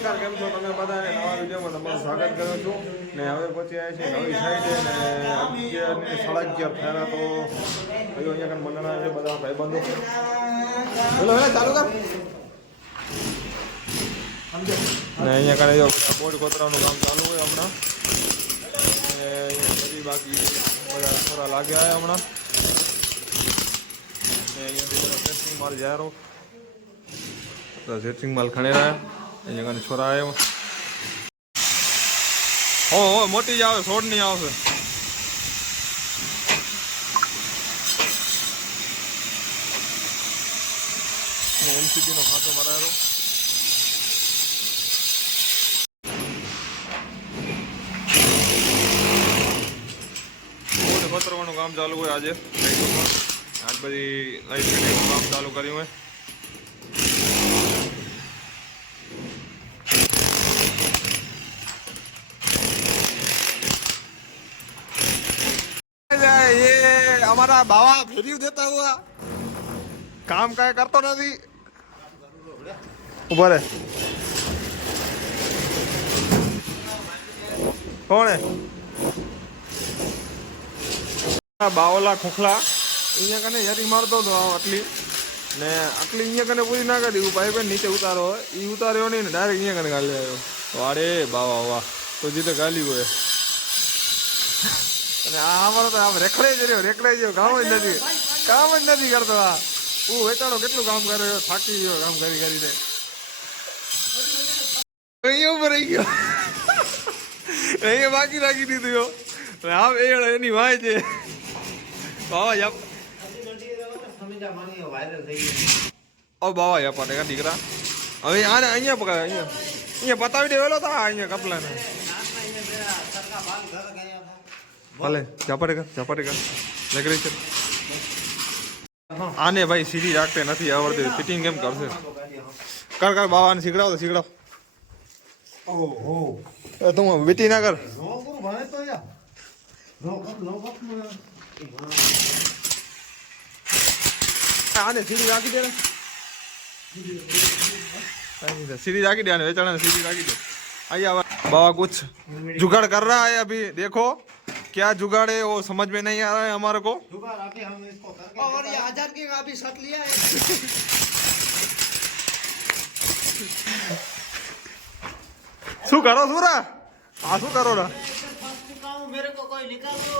નમસ્કાર, કેમ છો તમે બધાને? નવા વિડીયોમાં તમારું સ્વાગત કરું છું. ને હવે પછી આવ્યા છીએ નવી સાઈડે ને 11 ને 11:30 થયા તો અહીંયા કણ મંડળા છે બધા ભાઈબંધો. બોલો હવે ચાલુ કર. ને અહીંયા કણ બોર્ડ કોતરાનું કામ ચાલુ હોય હમણાં. ને બધી બાકી બધા થોડા લાગ્યા હમણાં. ને અહીંયા ટેસ્ટિંગ માલ જારો सेटिंग माल खड़े रहा जगह छोरा आए हो मोटी जाओ छोड़ नहीं आओ से एमसीपी नो खातो मरायो पत्रવાનું કામ ચાલુ હોય આજે આજ બધી કામ ચાલુ કર્યું હોય ये हमारा बाबा फेरी देता हुआ काम काय करतो नहीं ऊपर है कौन है बावला खोखला अँ कने यारी मारतो तो आटली ने आटली अँ कने पूरी ना करी पाइप नीचे उतारो ये उतारो नहीं ने डायरेक्ट अँ कने गाली आयो अरे बाबा वाह तो जीते गाली हुए અમારો તો આમ રેખડે જ રહ્યો કામ જ નથી કરતો આ હું વેચાણો કેટલું કામ કર્યો થાકી ગયો કામ કરીને અહીંયા ઉપર રહી ગયો અહીંયા બાકી રાખી દીધું આમ એની વાય છે બાવા યાપ બાવા યાપા ને દીકરા હવે આને અહીંયા પકડાય અહીંયા પતાવી દેવેલો તા અહીંયા કપલાને भले झपटेगा लग रही है आने भाई सीधी राखते नहीं आवड़ती फिटिंग केम करसे कर बाबा ने सीखड़ाओ तो सीखड़ाओ तुम बेटी ना कर आने सीधी राखी दे सीधी राखी दे बेचारा सीधी राखी दे आइए बाबा कुछ जुगाड़ कर रहा है अभी देखो क्या जुगाड़ है वो समझ में नहीं आ रहा है हमारे को हम इसको और ये 1000 की का भी शर्ट लिया है शू करो सूरा शू करो ना मेरे को कोई निकाल दो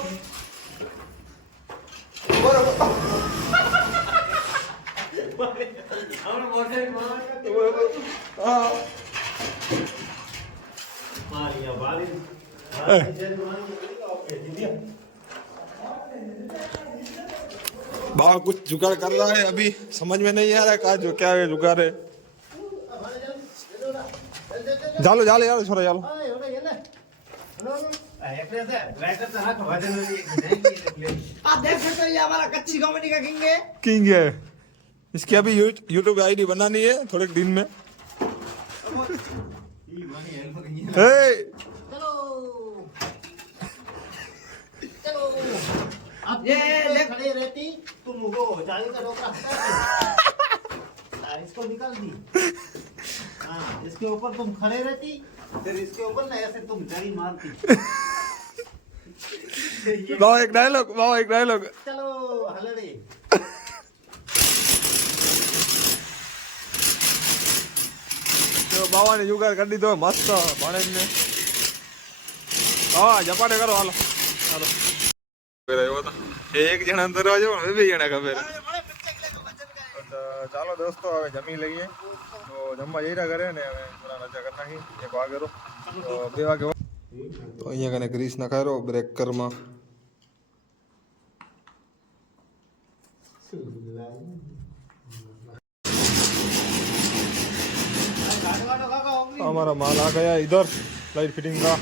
बाबा कुछ जुगाड़ कर रहा है अभी समझ में नहीं आ रहा है जो क्या है जुगाड़ है जालो जालो यार छोरा जालो आप देख सकते हो ये हमारा कच्ची कॉमेडी का किंग है इसकी अभी यूट्यूब आईडी बनानी है थोड़े दिन में अब ये खड़े रहती तुम वो चाली का टोकरा इसको निकाल दी हाँ इसके ऊपर तुम खड़े रहती फिर इसके ऊपर ना ऐसे तुम जरी मारती बाबा एक डायलॉग चलो हलड़े तो बाबा ने जुगाड़ कर दी तो मस्त पानी ने हाँ झपाटे करो हालो हालो एक जन अंदर आ जाओ बे जणा खबर ચાલો દોસ્તો હવે જમી લઈએ તો જમવા જઈ રહ્યા ઘરે ને હવે થોડા રજા કરી નાખી 1 વાગે તો 2 વાગે તો અહીંયા કને ગ્રીસ નખાયો બ્રેકરમાં हमारा माल आ गया इधर लाइट फिटिंग का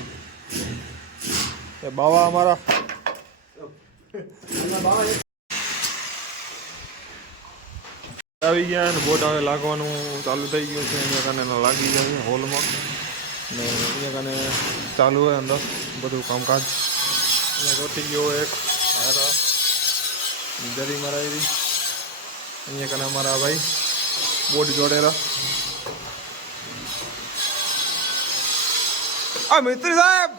ये बाबा हमारा આવી ગયા ને બોટ હવે લાગવાનું ચાલુ થઈ ગયું છે અહીંયા કને લાગી જાય હોલમાં ને અહીંયા કને ચાલુ હોય અંદર બધું કામકાજ અને રોટી ગયો એક હારા જરી મરાવી અહીંયા કને અમારા ભાઈ બોટ જોડેલા આ મિસ્ત્રી સાહેબ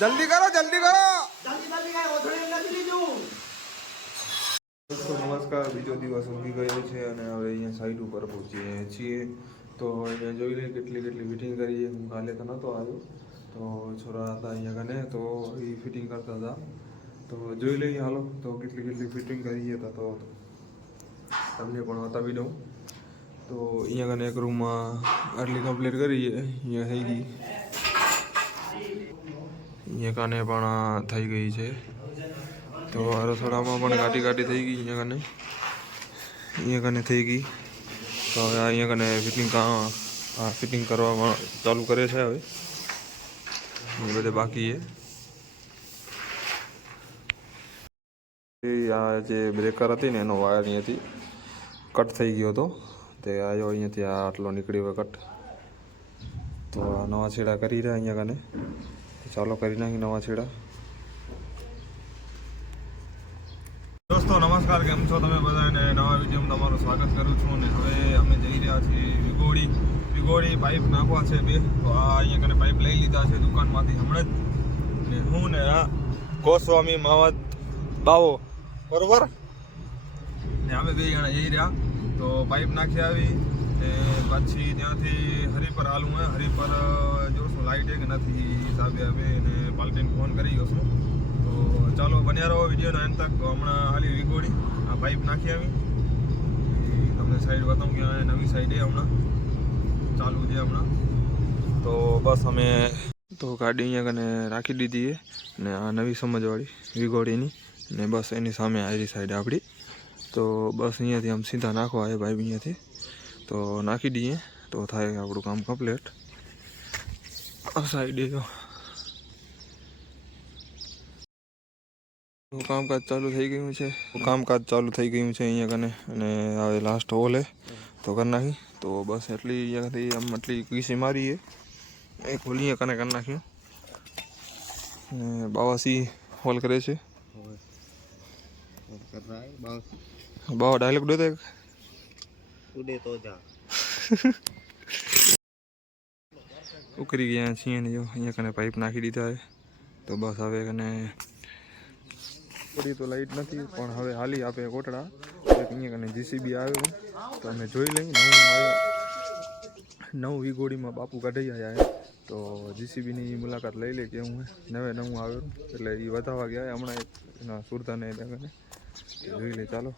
જલ્દી કરો જલ્દી કરો. દોસ્તો નમસ્કાર, બીજો દિવસ ઉગી ગયો છે અને હવે અહીંયા સાઈડ ઉપર પહોંચીએ છીએ. તો અહીંયા જોઈ લઈએ કેટલી ફિટિંગ કરી છે. હું કાલે તો નહોતો આવ્યો, તો છોરા હતા અહીંયા કને, તો એ ફિટિંગ કરતા હતા. તો જોઈ લઈએ હાલો તો કેટલી ફિટિંગ કરી છે તો તમને પણ બતાવી દઉં. તો અહીંયા કને એક રૂમમાં આટલી કમ્પ્લીટ કરી છે, અહીંયા થઈ ગઈ. અહીંયા કને પણ થઈ ગઈ છે. તો રસોડામાં પણ કાટી થઈ ગઈ. અહીંયા કને થઈ ગઈ. તો હવે અહીંયા કને ફિટિંગ કરવામાં ચાલુ કરે છે. હવે એ બધે બાકી છે. આ જે બ્રેકર હતી ને એનો વાયર અહીંયાથી કટ થઈ ગયો હતો, તે આવ્યો અહીંયાથી આ આટલો નીકળ્યો કટ. તો આ નવા છેડા કરી રહ્યા અહીંયા કને. ચાલો કરી નાખી નવા છેડા. દોસ્તો નમસ્કાર, કેમ છો તમે બધા? ને નવા વિડીયોમાં તમારું સ્વાગત કરું છું. અને હવે અમે જઈ રહ્યા છીએ વિગોડી પાઇપ નાખવા છે 2. તો આ અહીંયા કને પાઇપ લઈ લીધા છે દુકાનમાંથી હમણાં જ. ને હું ને આ ગોસ્વામી માવત બાવો બરોબર ને અમે 2 જણા જઈ રહ્યા. તો પાઇપ નાખી આવી ને પછી ત્યાંથી હરિપર હાલું હે. હરિપર જોશું લાઇટ કે નથી હિસાબે અમે એને પાલટીને ફોન કરી જોશું. તો ચાલો બન્યા રહો વિડીયોનો એન્ડ તક. તો હમણાં હાલી વિગોડી આ પાઇપ નાખી આવી. તમને સાઈડ બતાવું કે નવી સાઈડ હમણાં ચાલુ છે હમણાં. તો બસ અમે તો ગાડી અહીંયા કને રાખી દીધી છે ને આ નવી સમજવાળી વિગોડીની ને બસ એની સામે આરી સાઈડ આપણી. તો બસ અહીંયાથી આમ સીધા નાખવા આવે ભાઈ અહીંયાથી. તો નાખી દઈએ તો થાય આપણું કામ કમ્પ્લીટ. આ સાઈડે કામકાજ ચાલુ થઈ ગયું છે. અહીંયા કને. અને હવે લાસ્ટ હોલે તો કરી નાખી. તો બસ એટલી અહીંયાથી આમ આટલી કીસી મારી છે. એક હોલ અહીંયા કને કરી નાખ્યું. બાવાસી હોલ કરે છે. બાવા ડાયલોગ દો તો ઉડે તો જા. ઉકરી ગયા છીએ ને જો અહીંયા કને પાઇપ નાખી દીધા છે. તો બસ હવે કને થોડી તો લાઈટ નથી પણ હવે હાલી આપે કોટડા. અહીંયા કને જીસીબી આવ્યો તો અમે જોઈ લઈ. નવું વિગોડીમાં બાપુ કાઢી આવ્યા. તો જીસીબીની મુલાકાત લઈ લે કે હું નવું આવ્યું એટલે એ વધારવા ગયા હમણાં એના સુરતાને જોઈ લે. ચાલો